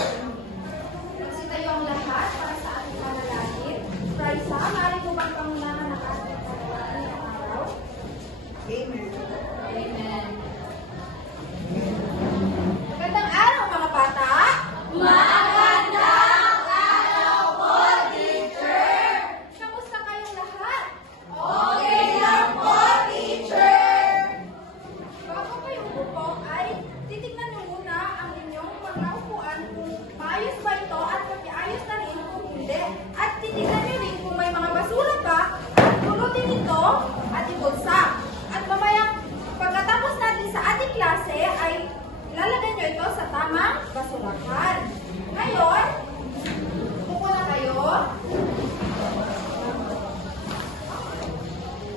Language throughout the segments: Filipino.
Magsitayo ang lahat para sa ating panalangin. Raisa, maaari mo bang pangunahan ang ating panalangin ng araw? Amen. Amen. Magandang araw mga bata! Magandang araw po, teacher! Kamusta kayong lahat? Okay lang po, teacher! Bago kayo umupo ay titignan niyo muna ang inyong mga upuan kung maayos ba ito at makiayos na rin kung hindi. At titignan niyo rin kung may mga basura ba at pulutin ito at ibulsa. At mamayang pagkatapos natin sa ating klase ay ilalagay niyo ito sa tamang basurahan. Ngayon, upo na kayo.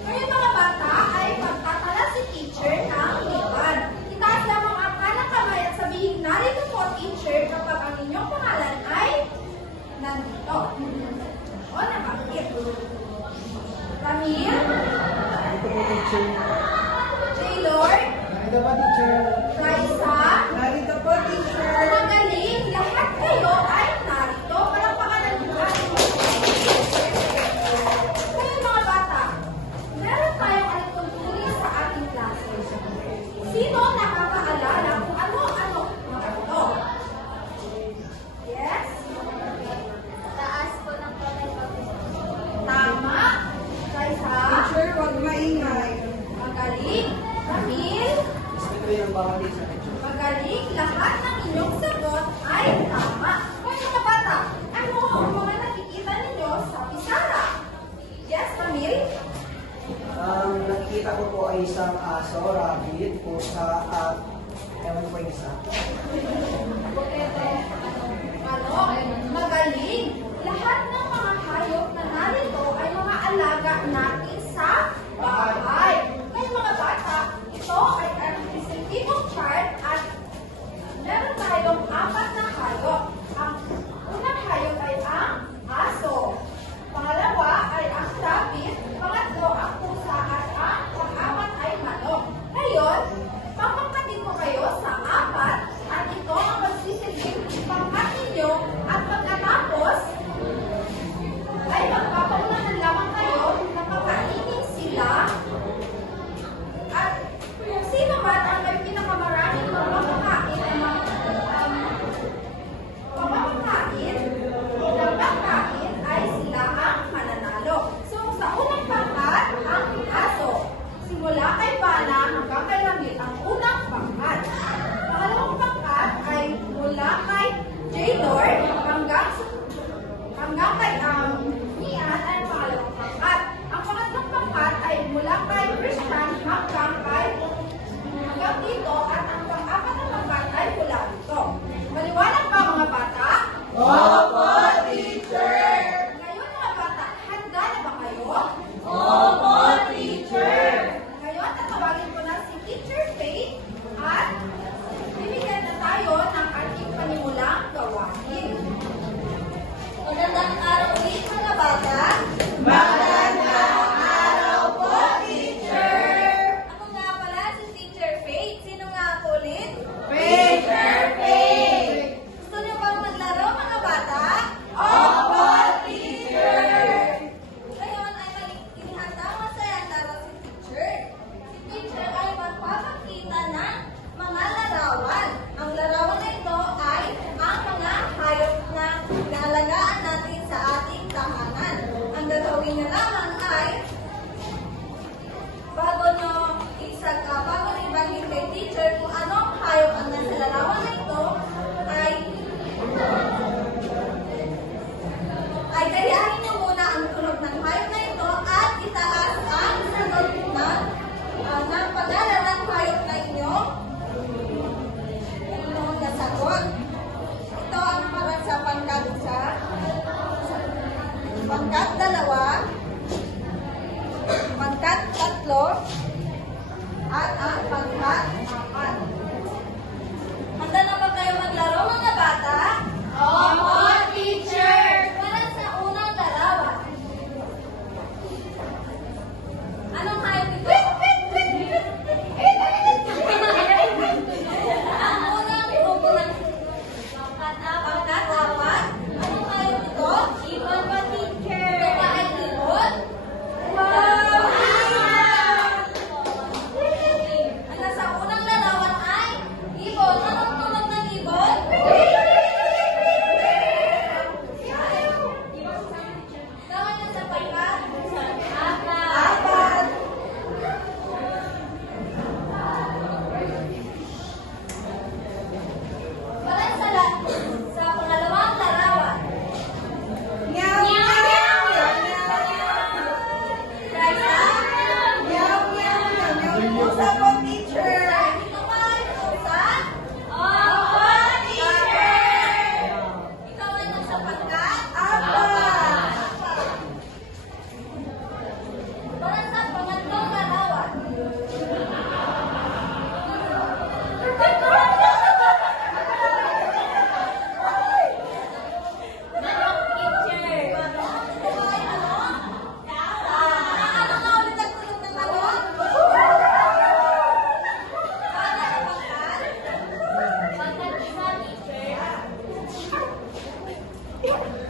Ngayon mga bata ay magtatala si teacher ng iban. Itaas lamang ang kanang kamay at sabihin, narito po teacher kapag ang inyong pangalan ay nandito. O, nakakit. Ramil, Ito po, teacher. J-Lord, Narito po, teacher. Raisa, Narito po, teacher. Magaling, lahat kayo ay narito. Palakpakan ng ating Ngayon mga bata, meron tayong alituntunin sa ating klase. Sino nakakaalala kung ano-ano mga ito? Yes? Taas po ng kamay pag Tama. Raisa, Teacher, huwag maingay. magaling. Ramil, Ito yung bawat isa, teacher. magaling. Lahat ng inyong sagot ay tama. Ngayon mga bata, ano ang mga nakikita ninyo sa pisara? Yes, Ramil? Nakikita ko po ay isang aso, rabbit, pusa, at ewan po yung isa. Magaling! Lahat ng mga hayop na narito ay mga alaga natin sa bahay. Ngayon mga bata, ito ay ang descriptive chart at meron tayong 4 na hayop. Ang unang hayop ay ang aso. Pangalawa ay ang rabbit. Pangatlo ang pusa at ang pang-apat ay manok. Ngayon, papangkatin ko kayo sa 4 at ito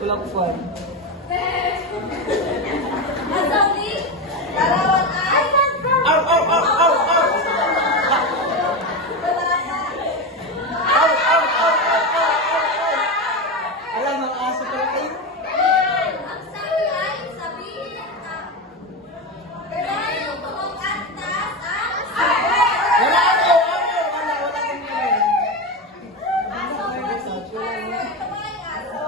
Kulang fun. Ang sabi, larawan ay Ow, ow, ow, ow, ow! wala na. Ow, ow, ow, ow, ow, ow! Alam, mga aso pala kayo. Ang sabi ay sabihin kailangan ng tumakas taas ang sabi. Wala ako, wala kang ganun. Aso po, teacher. Ito ba yung aso?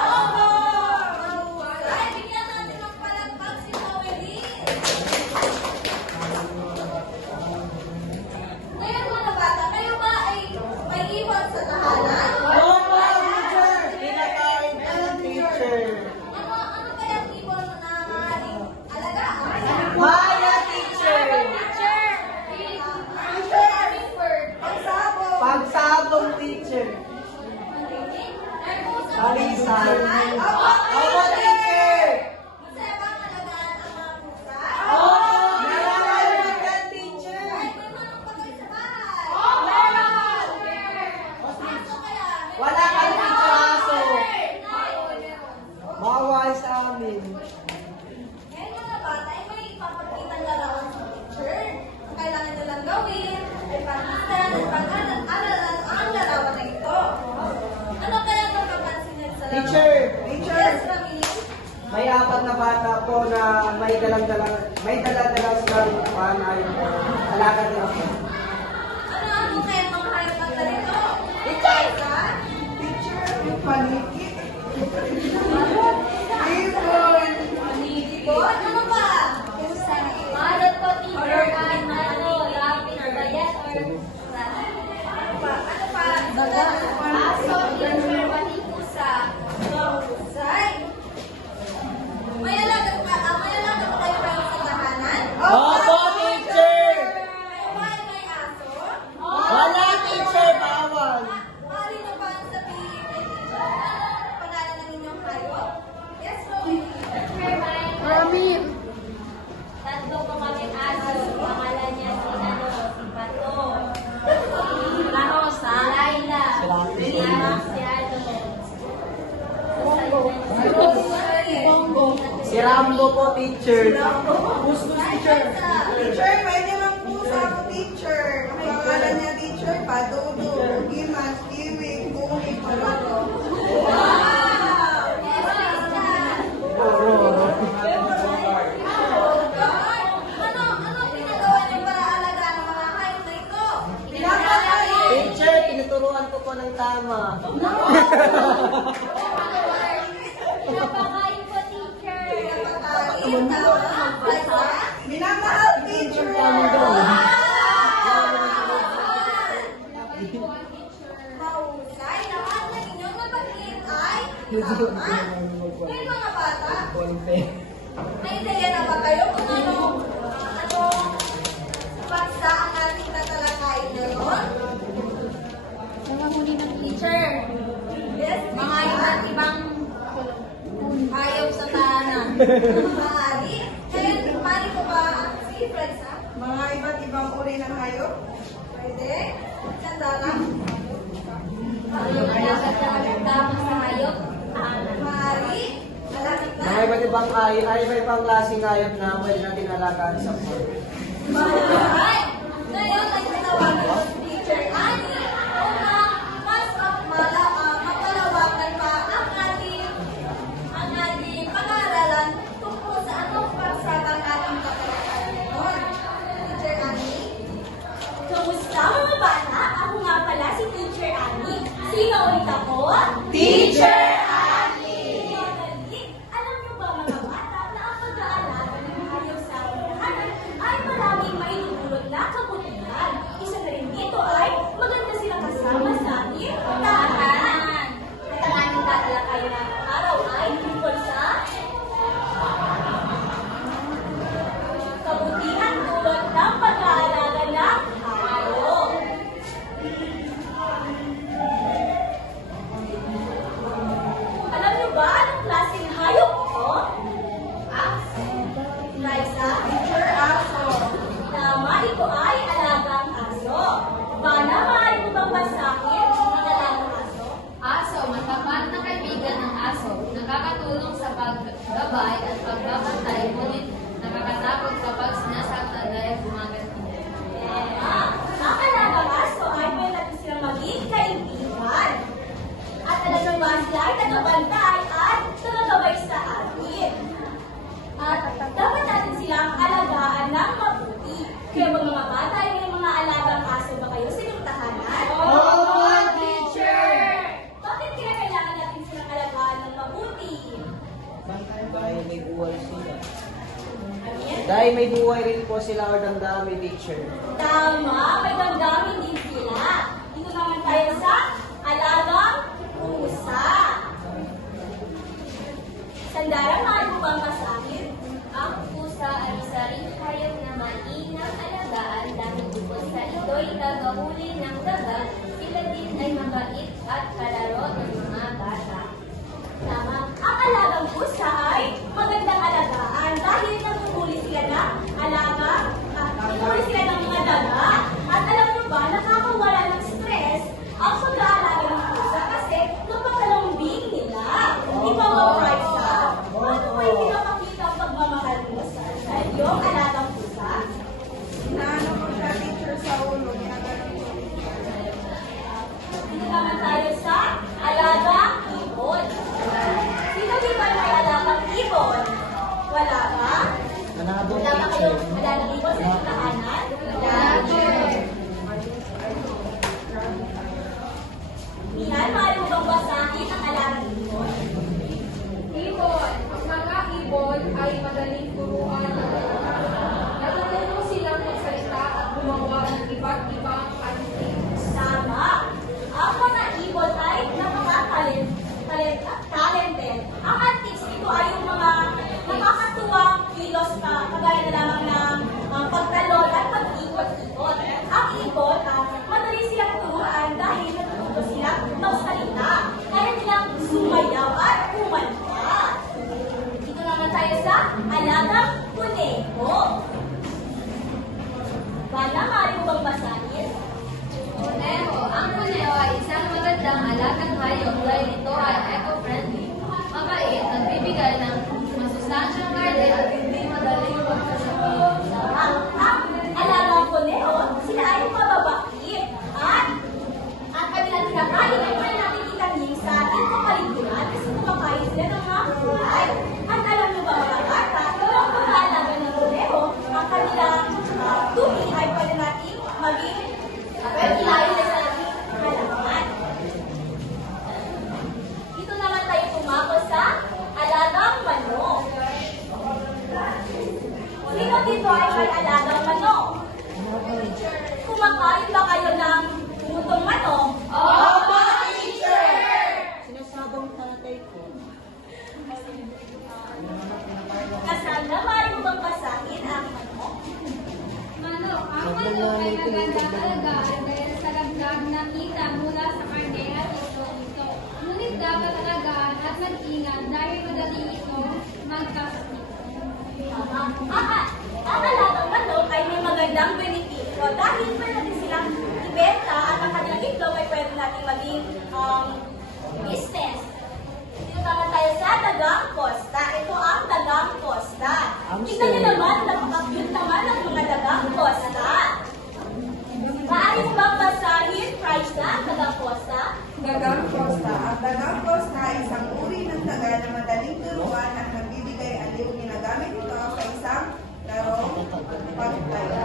Oo! Ay, bigyan natin ng palakpak si Noeline. Ngayon mga bata, kayo ba ay may iwan sa tahanan? Opo, teacher! Kinakain ka ng teacher. Ano kaya ang ibon na maaaring alagaan? Maya, teacher! Pagsabong, teacher. Palisan. Opo, teacher! Masaya bang alagaan ang mga pusa? Meron ka, teacher! Ay, may manong pa kayo sa bahay. Aso kaya? Wala kang teacher, aso. Meron. Bawal sa amin. Ngayon mga bata, ay may ipapakitang larawan sa teacher. Ang kailangan nyo lang gawin ay pagkitan at pag-aralan ang larawan na ito. Ano kaya ang mapapansin nyo sa larawan? Teacher! Yes, Teacher! Rami. May apat na bata po na may dala-dala silang panay. Alakad na po. Ano kaya ang mga hayop ang ganito? Teacher! Isa? Teacher! Yung panikit. Ibon? Ano pa? Marot po, teacher, ay rapid ba yan? Ano pa? Ano pa? Aso, teacher, pati pusa. Husay. May alaga pa kayo sa tahanan? Opo, teacher! Kayo ba ay may aso? Wala, teacher! Bawal! Maaari na ba ang sabihin kay teacher? Ano pangalan ng inyong hayop? Yes, Chloe. Teacher, may tatlo po kami aso. Pangalan niya si Bato. Si Rosa. Laila. Si Bongo. Si Rambo po, teacher. Teacher, pwede lang po sa ako, teacher. Ang pangalan niya, teacher, Padudo, Gimas, Kiwi, Bumi, Palolo. Yes, Lisa. Ano ginagawa niyo para alagaan ang mga hayop na ito? Teacher, tinuturuan ko po ng tama. Pinapakain po, teacher. Pinapakain, tama. Basta. Minamahal, teacher. Mahusay, lahat ng inyong nabanggit ay tama. Ngayon mga bata, naintindihan na ba kayo kung anong paksa ang ating tatalakayin ngayon? Teacher, Yes, mga iba't ibang hayop sa tahanan. maaari. Ngayon, mali ko ba si Fred sa? Mga iba't ibang uri ng hayop. Pwede? Sandala? Dapat na magkama sa hayop. Tahanan. Maaari? Malapit na? Mga iba't ibang iba't ibang klaseng hayop na pwede natin alagaan sa farm. Alright! Ngayon ay tinawagan ko si Teacher Annie upang mas mapalawakan pa ang ating pag-aaralan tungkol sa anong pagsabang ating tatalakayin ngayon. Teacher Annie? Kamusta mga bata? Ako nga pala si Teacher Annie. Sino ulit ako? Teacher Annie! Alam niyo ba mga bata na ang pag-aalaga ng hayop sa tahanan ay maraming maitutulot na kabutihan. Isa na rin dito ay maganda silang kasama sa ating tahanan. At ang ating tatalakayin na araw ay tungkol sa kabutihan tulad ng pag-aalaga ng hayop. Dahil may buhay rin po sila or damdamin, teacher. Tama, may damdamin din sila. Dito naman tayo sa alagang pusa. Sandarang mahal mo bang masahin? Ang pusa ay isang hayop na mainam alagaan dahil bukod sa ito'y tagahuli ng dagat, sila din ay mabait at kalaro ng mga bata. Tama, ang alagang pusa ay magandang alagaan dahil nanguhuli sila ng nanguhuli sila ng mga daga. At alam nyo ba, nakakawala ng stress ang pag-aalaga ng pusa kasi napakalombing nila. Di ba mga Raisa? Ano ba yung pinapakita ang pagmamahal mo sa iyong alagang pusa? Inaano ko siya, teacher, sa ulo. Ginagano ko. Dito naman tayo sa alagang ibon. Sino di ba may alagang ibon? Wala ba? Wala ba kayong alagang ibon sa inyong tahanan? Mihan, maaari mo bang basahin ang alagang ibon? Ibon. Ang mga ibon ay madaling turuan. Natutulong silang magsalita at gumawa ng iba't ibang anting. Tama. Ang mga ibon ay napaka-talented. Ang antics nito ay yung mga nakakatuwang kilos na kagaya na lamang ng pagtalon at pag-ikot-ikot. Ang ibon, madali silang turuan dahil natututo silang magsalita. Kaya nilang sumayaw at kumanta. Dito naman tayo sa alagang kuneho. Bala, maaari mo bang basahin? Kuneho. Ang kuneho ay isang magandang alagang hayop dahil ito ay eco-friendly, mabait, nagbibigay ng masustansyang karne at hindi madaling pagkasakit. Ang alagang kuneho, sila ay mababait at ang kanilang kinakain ay may nakikita niyo sa ating kapaligiran kasi kumakain sila ng mga kulay. At alam niyo ba mga bata, yung pag-aalaga ng kuneho, ang kanilang dumi ay pwede natin maging fertilizer sa ating halaman. Dito naman tayo tumako sa alagang manok. Sino dito ay may alagang manok? Kumakain ba kayo ng lutong manok? Opo, teacher! Sinasabang tatay ko. Kasanda, maaari mo bang basahin ang manok? Manok, ang manok ay magandang alagaan dahil sa dagdag na kita mula sa karne at ito. Ngunit dapat alagaan at mag-ingat dahil madali ito magkasakit. Ang alagang manok ay may magandang benepisyo dahil pwede natin silang ibenta at ang kanilang itlog ay pwede natin maging business. Dito naman tayo sa dagang costa. Ito ang dagang costa. Tingnan niyo naman, napaka-cute naman ang mga dagang costa. Maaari mo bang basahin, Raisa, ang dagang costa? Dagang Costa. Ang dagang Costa ay isang uri ng daga na madaling turuan at nagbibigay aliw. Ginagamit ito sa isang larong pagtaya.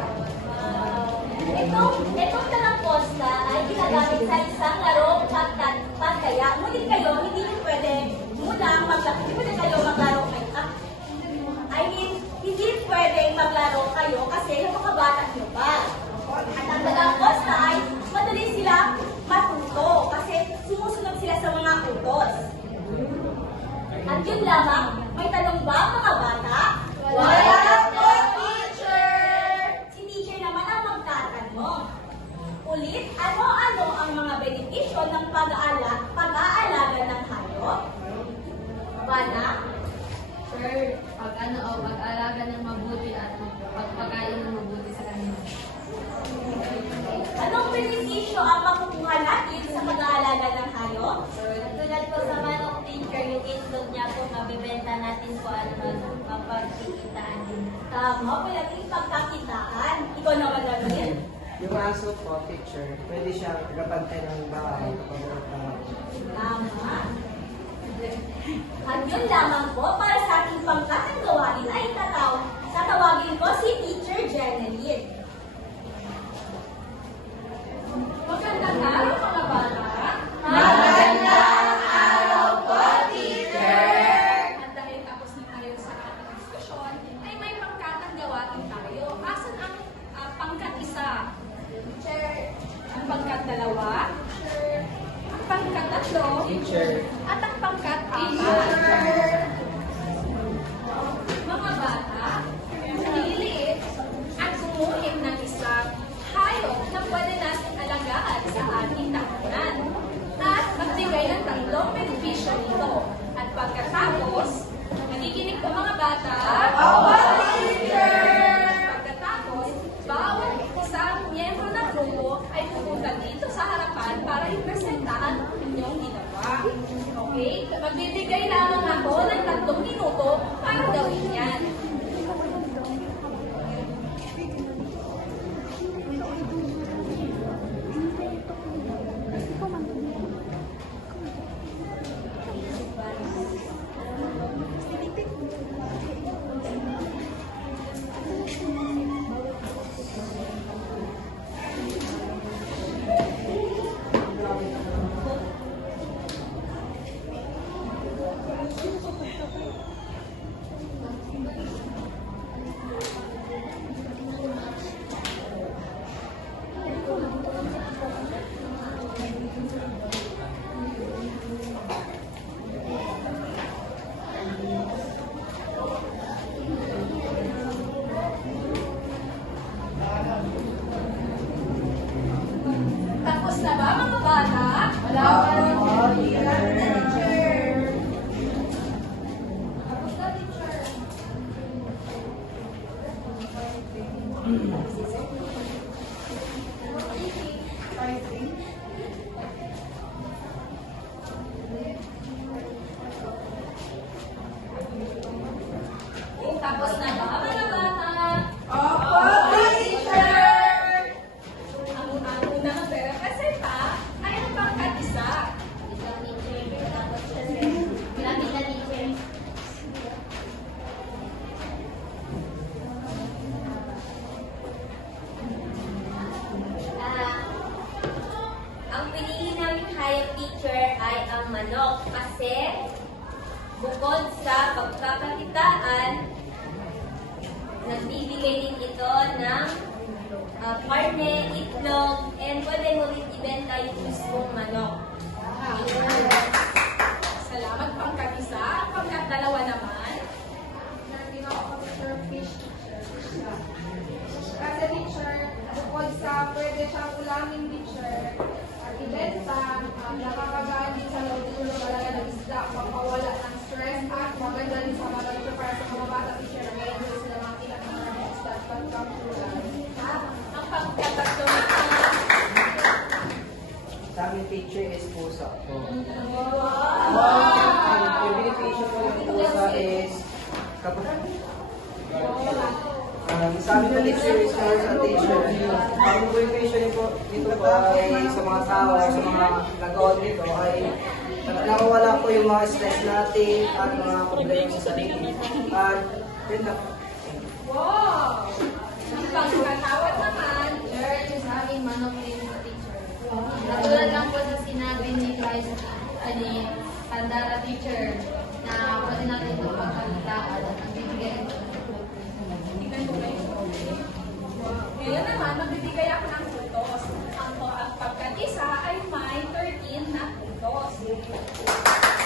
Itong dagang costa ay ginagamit sa isang larong pagkaya. Ngunit kayo, hindi kayo maglaro hindi pwedeng maglaro kayo kasi napakabata nyo pa. At ang dagang costa ay madali sila matuto kasi sumusunod sila sa mga utos. At yun lamang, may tanong ba mga bata? Wala po, teacher! Si teacher naman ang magtatanong. Ulit, ano-ano ang mga benepisyo ng pag-aalaga ng hayop? Bana? Sir, pag-alaga ng mabuti at pagpakain ng mabuti sa kanila. Anong benepisyo ang makukuha natin sa pag-aalaga ng hayop? Tulad po sa manok, teacher, yung itlog niya po, mabibenta natin po at mapagkikitaan din. Tama, pwedeng pagkakitaan. Ikaw naman namin. Yung aso po, teacher, pwede siyang gabantay ng bahay. Tama. At yun lamang po, para sa ating pangkatang gawain ay tatawagin ko si Teacher Jeneline. Magandang araw mga bata. Magandang araw po, teacher! At dahil tapos na tayo sa ating diskusyon, ay may pangkatang gawain tatlong benepisyo nito. At pagkatapos, nakikinig pa mga bata? Pagkatapos, bawat isang miyembro ng grupo ay pupunta dito sa harapan para ipresenta ang inyong ginawa. Okay? Magbibigay lamang ako ng 3 minuto para gawin yan. Tapos na ba mga bata? Wala pa rin. Tapos na, teacher. Tapos na ba mga bata? Opo, teacher! Ang unang magre-representa ay ang pangkat-isa. Ang pinili naming hayop, teacher, ay ang manok kasi bukod sa pagkakakitaan, nagbibigay din ito ng karne, itlog, and pwede mo rin ibenta yung mismong manok. Salamat pangkat-isa. Ang pangkat-dalawa naman. Kasi teacher, bukod sa pwede siyang ulamin teacher, at ibenta, nakakagaan din sa loob ng talaga ng isda, mapawala ng stress, at maganda din sa mga teacher para sa mga bata teacher, ngayon din sila makita ng mga isda at pagkakulan. Ang pangkat-tatlo naman. Sa amin teacher is pusa po. Wow! Ang beneficyo po ng pusa is kapag sa amin po teacher is more sa teacher. Ang beneficyo nito po ay sa mga tao, sa mga nag-on nito ay nakawala po yung mga stress natin at mga problema sa sarili. At yun na. Wow! Ang pangkatawad naman. Teacher, yung sa aming manok din sa teacher. Natulad lang po sa sinabi ni Vice, Pandara teacher, na pwede natin ito pagkakitaan at ang bibigay ito. Tingnan ko kayo. Ngayon naman, magbibigay ako ng puntos. Ang pagkat-isa ay may 13 na puntos.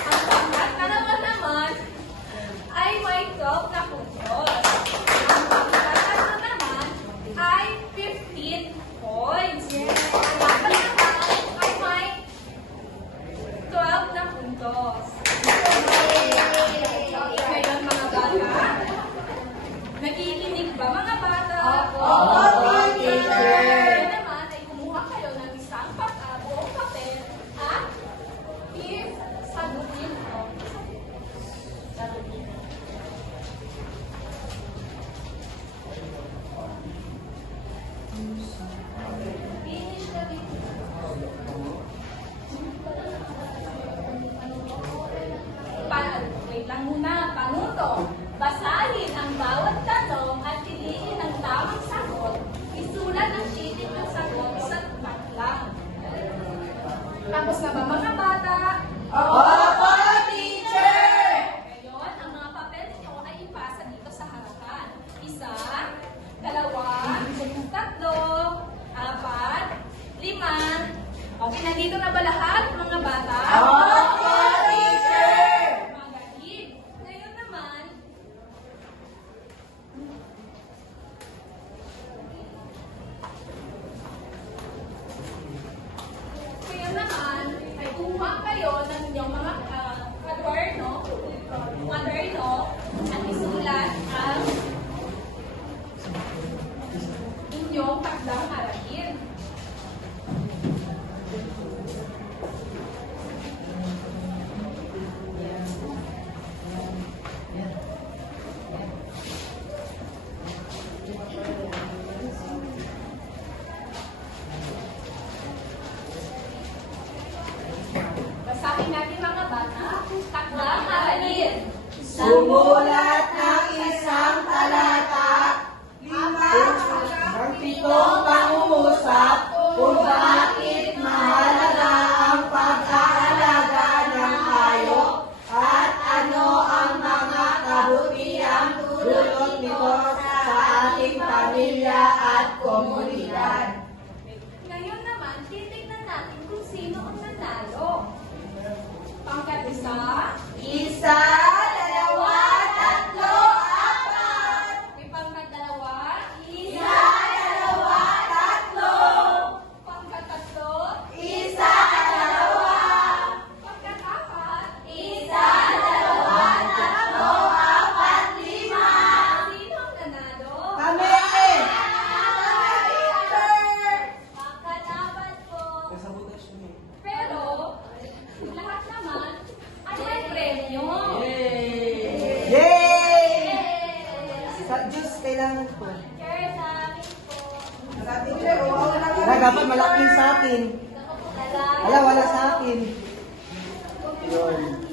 Ang pagkat-dalawa naman ay may 12 na puntos. Ang pagkat-tatlo naman ay 15 points. Ang pagkat ay may 12 na puntos. Ngayon mga bata, nakikinig ba mga bata? Opo, teacher! Ngayon naman ay kumuha kayo ng isang buong papel at sagutin ko. Finish the video. Wait lang muna, panuto. Basahin ang bawat tanong at piliin ang tamang sagot. Isulat ang sheeting ng sagot sa patlang. Tapos na ba mga bata? Opo, teacher! Ngayon, ang mga papel niyo ay ipasa dito sa harapan. 1, 2, 3, 4, 5. Okay, nandito na ba lahat mga bata? Opo, teacher! Magaling. Ngayon naman, inyong mga kwaderno at isulat ang inyong takdang aralin. Basahin natin mga bata, takdang aralin. Sumulat ng isang talata, 5 ng 7 pangungusap kung bakit mahalaga ang pag-aalaga ng hayop at ano ang mga kabutihang dulot nito sa ating pamilya at komunidad. Ngayon naman, titignan natin kung sino ang nanalo. Pangkat-isa, 1, 2, 3, 4. ipangkat-dalawa, 1, 2, 3. pangkat-tatlo, 1, 2. pangkat-apat, 1, 2, 3, 4, 5. sino ang nanalo? Kami! Pangkat-apat po. Pero, lahat naman ay may premyo. Yay! Sa Diyos, kailangan ko. Sir, sa amin po. Sa teacher, wow na Wala, dapat malaki sa akin. Salamat. Wala sa akin. Yun.